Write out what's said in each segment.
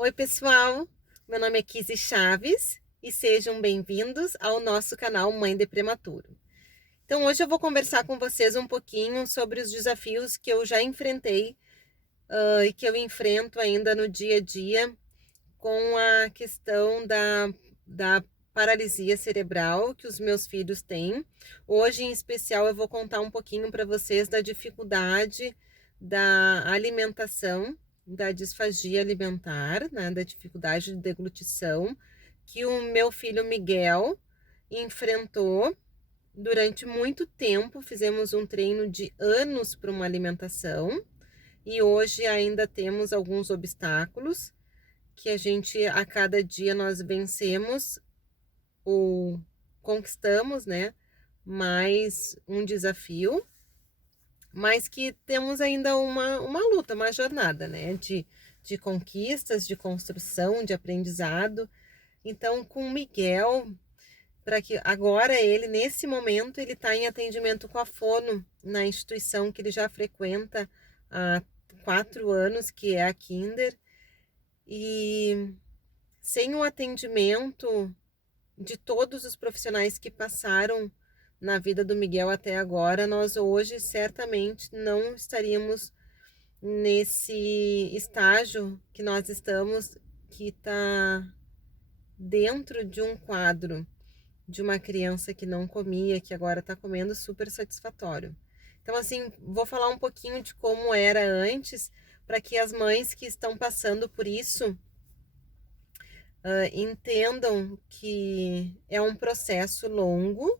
Oi, pessoal! Meu nome é Kizzy Chaves e sejam bem-vindos ao nosso canal Mãe de Prematuro. Então, hoje eu vou conversar com vocês um pouquinho sobre os desafios que eu já enfrentei e que eu enfrento ainda no dia a dia com a questão da paralisia cerebral que os meus filhos têm. Hoje, em especial, eu vou contar um pouquinho para vocês da dificuldade da alimentação, da disfagia alimentar, né, da dificuldade de deglutição que o meu filho Miguel enfrentou durante muito tempo. Fizemos um treino de anos para uma alimentação e hoje ainda temos alguns obstáculos que a gente, a cada dia nós vencemos ou conquistamos, né? Mais um desafio, mas que temos ainda uma luta, uma jornada, né? De conquistas, de construção, de aprendizado. Então, com o Miguel, para que agora ele, nesse momento, ele está em atendimento com a fono na instituição que ele já frequenta há 4 anos, que é a Kinder, e sem o atendimento de todos os profissionais que passaram na vida do Miguel até agora, nós hoje certamente não estaríamos nesse estágio que nós estamos, que está dentro de um quadro de uma criança que não comia, que agora está comendo, super satisfatório. Então, assim, vou falar um pouquinho de como era antes, para que as mães que estão passando por isso entendam que é um processo longo,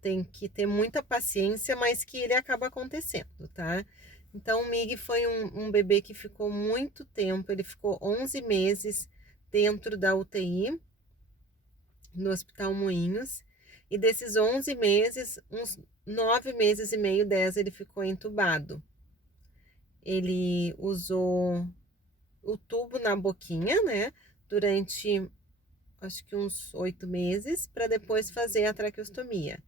tem que ter muita paciência, mas que ele acaba acontecendo, tá? Então, o Mig foi um bebê que ficou muito tempo, ele ficou 11 meses dentro da UTI, no Hospital Moinhos, e desses 11 meses, uns 9 meses e meio, 10, ele ficou entubado. Ele usou o tubo na boquinha, né, durante acho que uns 8 meses, para depois fazer a traqueostomia.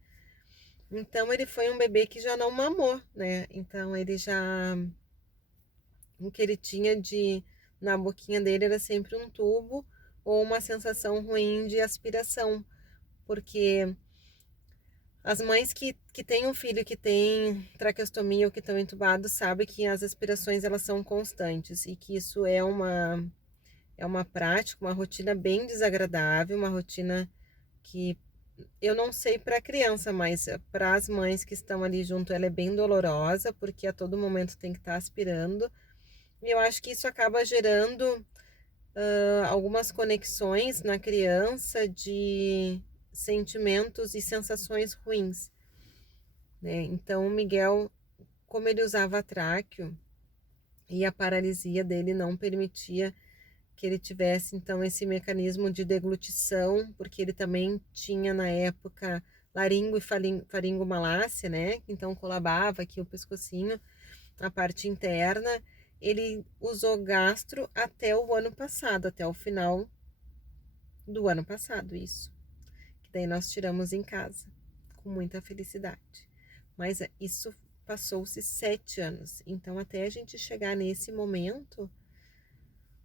Então ele foi um bebê que já não mamou, né? Então ele já, o que ele tinha de na boquinha dele era sempre um tubo ou uma sensação ruim de aspiração, porque as mães que têm um filho que tem traqueostomia ou que estão entubados sabem que as aspirações elas são constantes e que isso é uma prática, uma rotina bem desagradável, uma rotina que eu não sei para a criança, mas para as mães que estão ali junto, ela é bem dolorosa, porque a todo momento tem que estar aspirando. E eu acho que isso acaba gerando algumas conexões na criança de sentimentos e sensações ruins, né? Então, o Miguel, como ele usava tráqueo e a paralisia dele não permitia que ele tivesse então esse mecanismo de deglutição, porque ele também tinha na época laringo e faringomalácia, né? Então colabava aqui o pescocinho, a parte interna. Ele usou gastro até o ano passado, até o final do ano passado, isso. Que daí nós tiramos em casa, com muita felicidade. Mas isso passou-se 7 anos. Então, até a gente chegar nesse momento,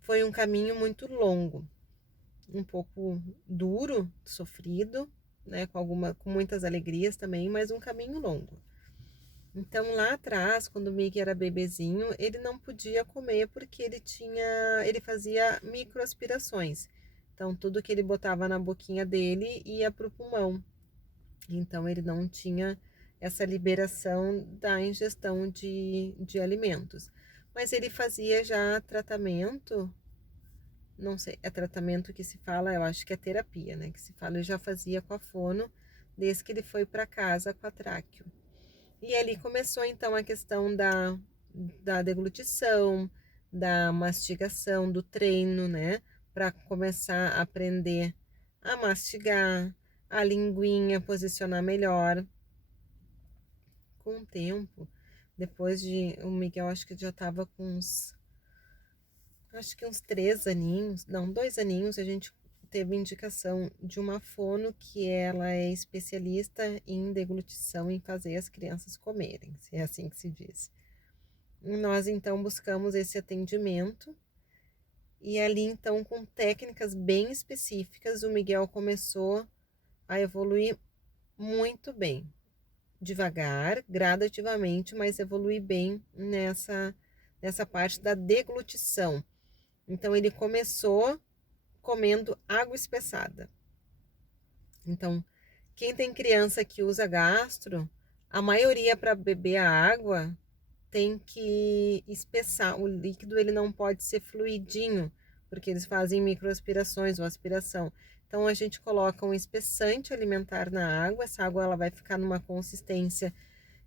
foi um caminho muito longo, um pouco duro, sofrido, né, com muitas alegrias também, mas um caminho longo. Então lá atrás, quando o Mickey era bebezinho, ele não podia comer porque ele fazia microaspirações. Então tudo que ele botava na boquinha dele ia para o pulmão. Então ele não tinha essa liberação da ingestão de alimentos. Mas ele fazia já tratamento, não sei, é tratamento que se fala, eu acho que é terapia, né? Que se fala, ele já fazia com a fono desde que ele foi para casa com a tráqueo. E ali começou então a questão da deglutição, da mastigação, do treino, né? Para começar a aprender a mastigar, a linguinha posicionar melhor. Com o tempo, depois de. O Miguel acho que já estava com acho que uns 3 aninhos, não, 2 aninhos, a gente teve indicação de uma fono que ela é especialista em deglutição, em fazer as crianças comerem, se é assim que se diz. Nós então buscamos esse atendimento E ali, então, com técnicas bem específicas, o Miguel começou a evoluir muito bem. Devagar, gradativamente, mas evoluir bem nessa parte da deglutição. Então, ele começou comendo água espessada. Então, quem tem criança que usa gastro, a maioria para beber a água tem que espessar. O líquido ele não pode ser fluidinho, porque eles fazem microaspirações ou aspiração. Então a gente coloca um espessante alimentar na água, essa água ela vai ficar numa consistência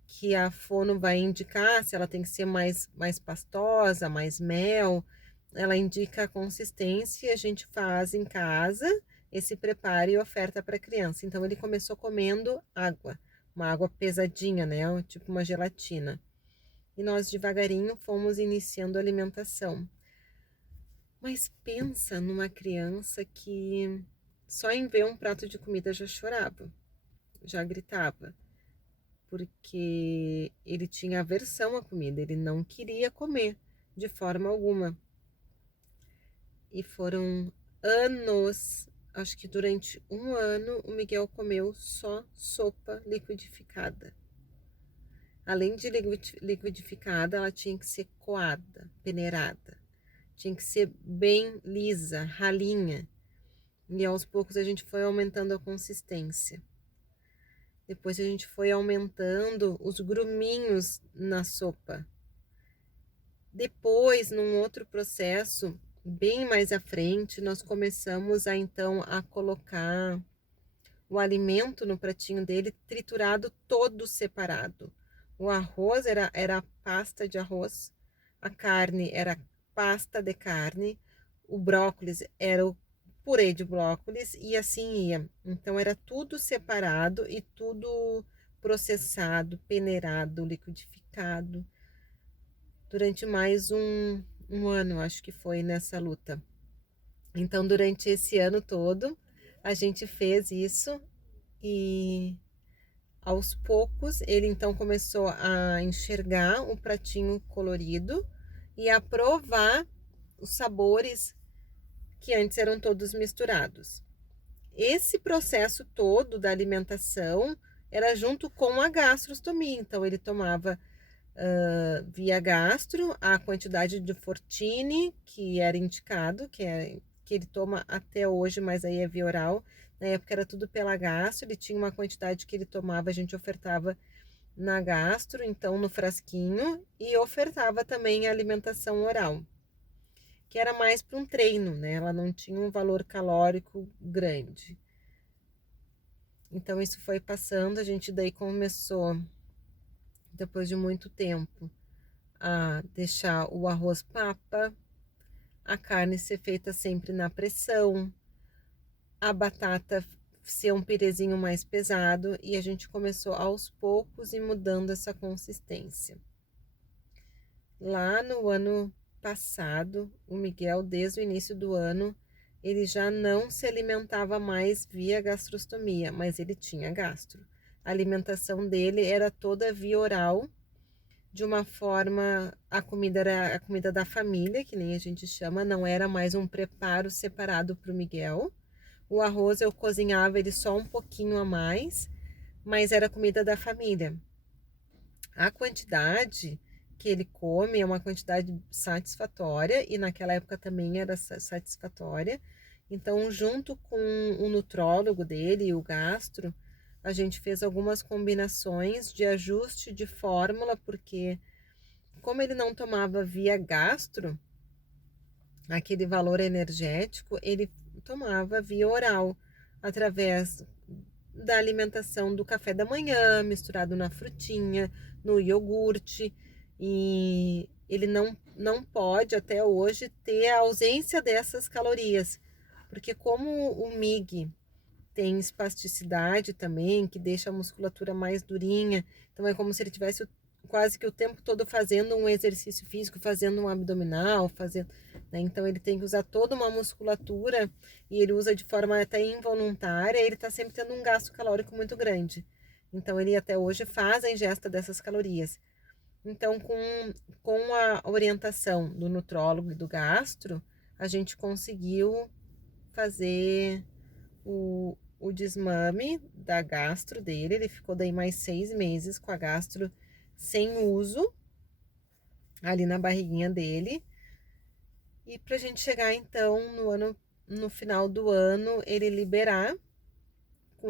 que a fono vai indicar se ela tem que ser mais pastosa, mais mel. Ela indica a consistência e a gente faz em casa esse preparo e oferta para a criança. Então ele começou comendo água, uma água pesadinha, né? Tipo uma gelatina. E nós devagarinho fomos iniciando a alimentação. Mas pensa numa criança que só em ver um prato de comida já chorava, já gritava, porque ele tinha aversão à comida, ele não queria comer de forma alguma. E foram anos, acho que durante um ano o Miguel comeu só sopa liquidificada. Além de liquidificada, ela tinha que ser coada, peneirada. Tinha que ser bem lisa, ralinha. E aos poucos a gente foi aumentando a consistência. Depois a gente foi aumentando os gruminhos na sopa. Depois, num outro processo, bem mais à frente, nós começamos a colocar o alimento no pratinho dele triturado todo separado. O arroz era pasta de arroz, a carne era pasta de carne, o brócolis era o purê de brócolis e assim ia. Então era tudo separado e tudo processado, peneirado, liquidificado durante mais um ano, acho que foi nessa luta. Então durante esse ano todo a gente fez isso e aos poucos ele então começou a enxergar o pratinho colorido e a provar os sabores que antes eram todos misturados. Esse processo todo da alimentação era junto com a gastrostomia, então ele tomava via gastro a quantidade de Fortini que era indicado, que ele toma até hoje, mas aí é via oral. Na época era tudo pela gastro, ele tinha uma quantidade que ele tomava, a gente ofertava na gastro, então no frasquinho, e ofertava também a alimentação oral, que era mais para um treino, né? Ela não tinha um valor calórico grande. Então isso foi passando, a gente daí começou, depois de muito tempo, a deixar o arroz papa, a carne ser feita sempre na pressão, a batata ser um pirezinho mais pesado e a gente começou aos poucos e mudando essa consistência. Lá no ano passado, o Miguel, desde o início do ano, ele já não se alimentava mais via gastrostomia, mas ele tinha gastro. A alimentação dele era toda via oral, de uma forma, a comida era a comida da família, que nem a gente chama, não era mais um preparo separado para o Miguel. O arroz eu cozinhava ele só um pouquinho a mais, mas era comida da família. A quantidade que ele come é uma quantidade satisfatória e naquela época também era satisfatória. Então, junto com o nutrólogo dele e o gastro, a gente fez algumas combinações de ajuste de fórmula, porque como ele não tomava via gastro, aquele valor energético, ele tomava via oral, através da alimentação do café da manhã, misturado na frutinha, no iogurte, e ele não pode até hoje ter a ausência dessas calorias, porque como o MIG tem espasticidade também, que deixa a musculatura mais durinha, então é como se ele tivesse quase que o tempo todo fazendo um exercício físico, fazendo um abdominal, fazendo, né? Então ele tem que usar toda uma musculatura e ele usa de forma até involuntária, e ele está sempre tendo um gasto calórico muito grande. Então ele até hoje faz a ingesta dessas calorias. Então com a orientação do nutrólogo e do gastro, a gente conseguiu fazer o desmame da gastro dele. Ele ficou daí mais 6 meses com a gastro sem uso ali na barriguinha dele. E pra gente chegar então no final do ano, ele liberar,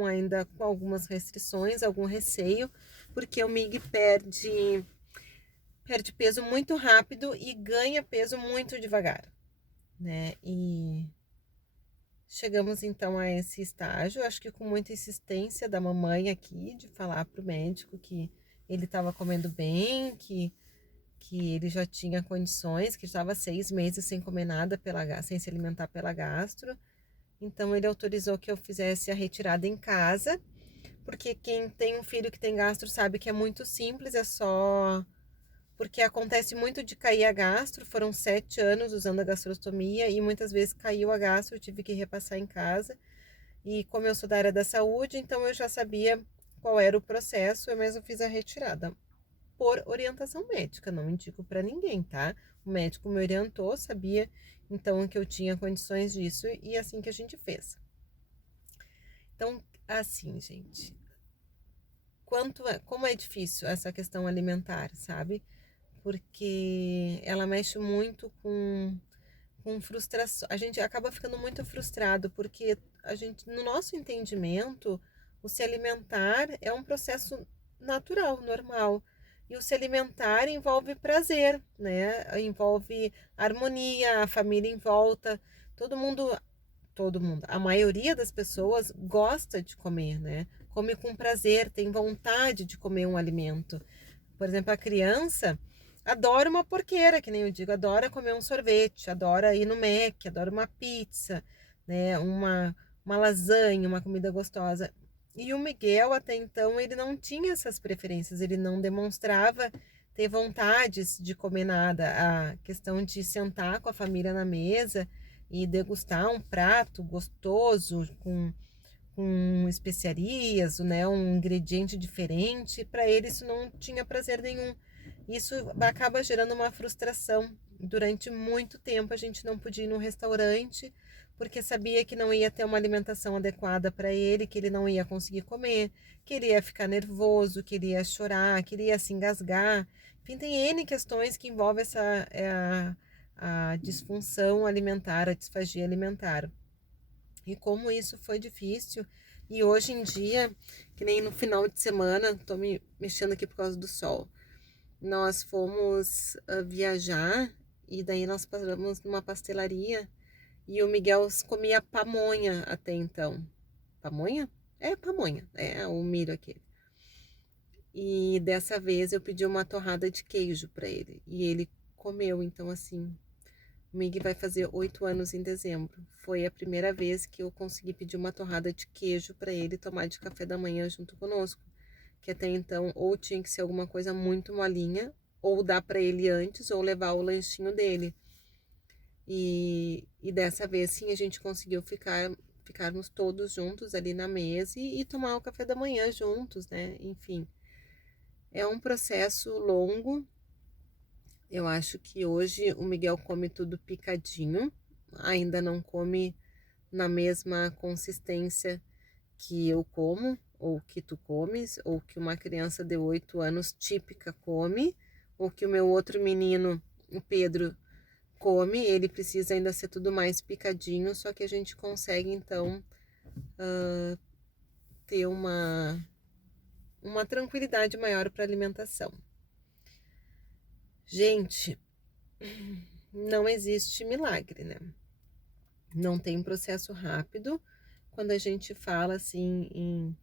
ainda com algumas restrições, algum receio, porque o Mig perde peso muito rápido e ganha peso muito devagar, né? E chegamos então a esse estágio, acho que com muita insistência da mamãe aqui, de falar pro médico que ele estava comendo bem, que ele já tinha condições, que estava 6 meses sem comer nada sem se alimentar pela gastro. Então ele autorizou que eu fizesse a retirada em casa, porque quem tem um filho que tem gastro sabe que é muito simples, é só porque acontece muito de cair a gastro. Foram 7 anos usando a gastrostomia e muitas vezes caiu a gastro, eu tive que repassar em casa. E como eu sou da área da saúde, então eu já sabia qual era o processo, eu mesmo fiz a retirada por orientação médica, não indico para ninguém, tá? O médico me orientou, sabia então que eu tinha condições disso e assim que a gente fez. Então, assim, gente, como é difícil essa questão alimentar, sabe? Porque ela mexe muito com frustração. A gente acaba ficando muito frustrado porque a gente, no nosso entendimento, o se alimentar é um processo natural, normal. E o se alimentar envolve prazer, né? Envolve harmonia, a família em volta. Todo mundo, a maioria das pessoas gosta de comer, né? Come com prazer, tem vontade de comer um alimento. Por exemplo, a criança adora uma porqueira, que nem eu digo, adora comer um sorvete, adora ir no Mac, adora uma pizza, né? Uma lasanha, uma comida gostosa. E o Miguel, até então, ele não tinha essas preferências, ele não demonstrava ter vontades de comer nada. A questão de sentar com a família na mesa e degustar um prato gostoso com especiarias, né, um ingrediente diferente, para ele isso não tinha prazer nenhum. Isso acaba gerando uma frustração. Durante muito tempo a gente não podia ir num restaurante porque sabia que não ia ter uma alimentação adequada para ele, que ele não ia conseguir comer, que ele ia ficar nervoso, que ele ia chorar, que ele ia se engasgar. Enfim, tem N questões que envolvem a disfunção alimentar, a disfagia alimentar. E como isso foi difícil. E hoje em dia, que nem no final de semana, tô me mexendo aqui por causa do sol. Nós fomos viajar e daí nós paramos numa pastelaria e o Miguel comia pamonha até então. Pamonha? É pamonha, é o milho aquele. E dessa vez eu pedi uma torrada de queijo para ele e ele comeu, então assim, o Mig vai fazer 8 anos em dezembro. Foi a primeira vez que eu consegui pedir uma torrada de queijo para ele tomar de café da manhã junto conosco. Que até então ou tinha que ser alguma coisa muito molinha, ou dar para ele antes, ou levar o lanchinho dele. E dessa vez sim a gente conseguiu ficarmos todos juntos ali na mesa e tomar o café da manhã juntos, né? Enfim, é um processo longo. Eu acho que hoje o Miguel come tudo picadinho, ainda não come na mesma consistência que eu como, ou que tu comes, ou que uma criança de 8 anos típica come, ou que o meu outro menino, o Pedro, come. Ele precisa ainda ser tudo mais picadinho, só que a gente consegue então ter uma tranquilidade maior para alimentação. Gente, não existe milagre, né? Não tem processo rápido. Quando a gente fala assim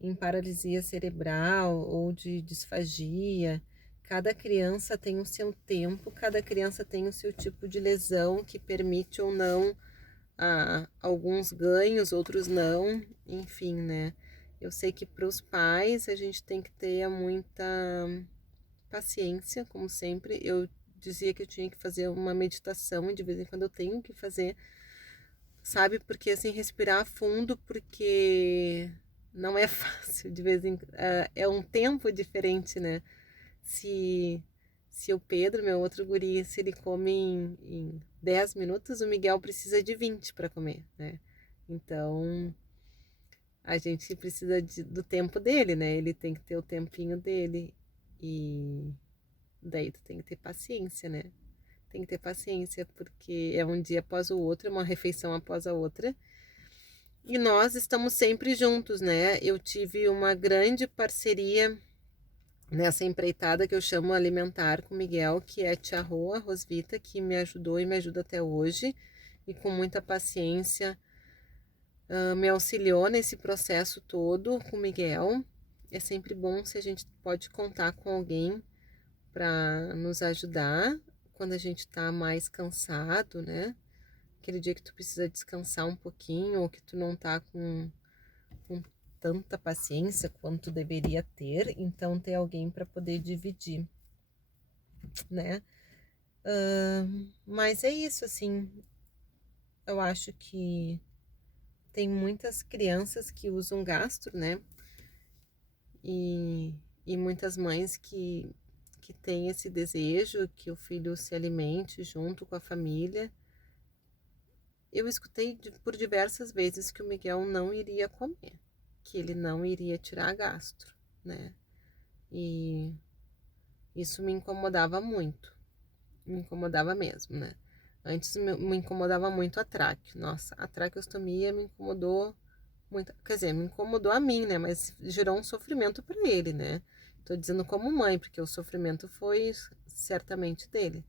em paralisia cerebral ou de disfagia, cada criança tem o seu tempo, cada criança tem o seu tipo de lesão que permite ou não alguns ganhos, outros não, enfim, né? Eu sei que para os pais a gente tem que ter muita paciência, como sempre. Eu dizia que eu tinha que fazer uma meditação e de vez em quando eu tenho que fazer, sabe? Porque assim, respirar fundo, porque não é fácil, de vez em é um tempo diferente, né? Se Se o Pedro, meu outro guri, se ele come em 10 minutos, o Miguel precisa de 20 para comer, né? Então, a gente precisa do tempo dele, né? Ele tem que ter o tempinho dele. E daí tu tem que ter paciência, né? Tem que ter paciência, porque é um dia após o outro, é uma refeição após a outra. E nós estamos sempre juntos, né? Eu tive uma grande parceria nessa empreitada que eu chamo Alimentar com Miguel, que é a tia Rô, a Rosvita, que me ajudou e me ajuda até hoje. E com muita paciência me auxiliou nesse processo todo com o Miguel. É sempre bom se a gente pode contar com alguém para nos ajudar quando a gente está mais cansado, né? Aquele dia que tu precisa descansar um pouquinho ou que tu não tá com tanta paciência quanto deveria ter, então ter alguém para poder dividir, né? Mas é isso, assim, eu acho que tem muitas crianças que usam gastro, né? E, e muitas mães que têm esse desejo que o filho se alimente junto com a família. Eu escutei por diversas vezes que o Miguel não iria comer, que ele não iria tirar gastro, né? E isso me incomodava muito, me incomodava mesmo, né? Antes me incomodava muito a traque. Nossa, a traqueostomia me incomodou muito. Quer dizer, me incomodou a mim, né? Mas gerou um sofrimento para ele, né? Tô dizendo como mãe, porque o sofrimento foi certamente dele.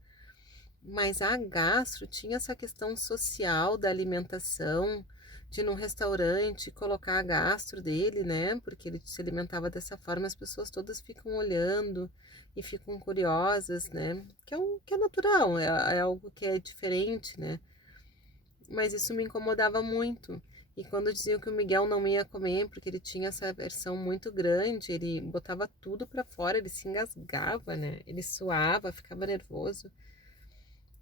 Mas a gastro tinha essa questão social da alimentação, de ir num restaurante colocar a gastro dele, né? Porque ele se alimentava dessa forma, as pessoas todas ficam olhando e ficam curiosas, né? Que é natural, é algo que é diferente, né? Mas isso me incomodava muito. E quando diziam que o Miguel não ia comer porque ele tinha essa aversão muito grande, ele botava tudo para fora, ele se engasgava, né? Ele suava, ficava nervoso.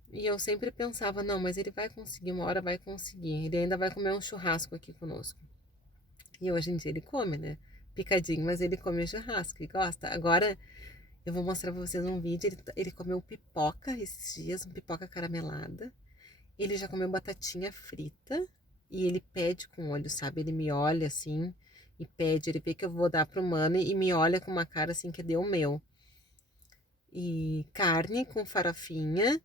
E eu sempre pensava, não, mas ele vai conseguir, uma hora vai conseguir. Ele ainda vai comer um churrasco aqui conosco. E hoje em dia ele come, né? Picadinho, mas ele come churrasco e gosta. Agora eu vou mostrar pra vocês um vídeo. Ele comeu pipoca esses dias, uma pipoca caramelada. Ele já comeu batatinha frita e ele pede com o olho, sabe? Ele me olha assim e pede. Ele vê que eu vou dar pro mano e me olha com uma cara assim que deu o meu. E carne com farofinha.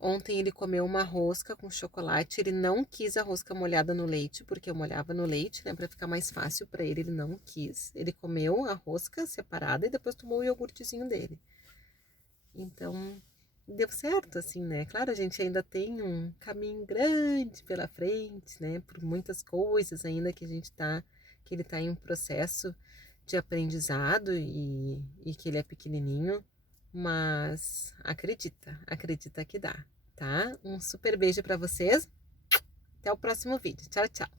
Ontem ele comeu uma rosca com chocolate. Ele não quis a rosca molhada no leite, porque eu molhava no leite, né, para ficar mais fácil para ele. Ele não quis. Ele comeu a rosca separada e depois tomou o iogurtezinho dele. Então, deu certo, assim, né? Claro, a gente ainda tem um caminho grande pela frente, né? Por muitas coisas ainda que ele tá em um processo de aprendizado e que ele é pequenininho, mas acredita que dá, tá? Um super beijo para vocês. Até o próximo vídeo. Tchau, tchau.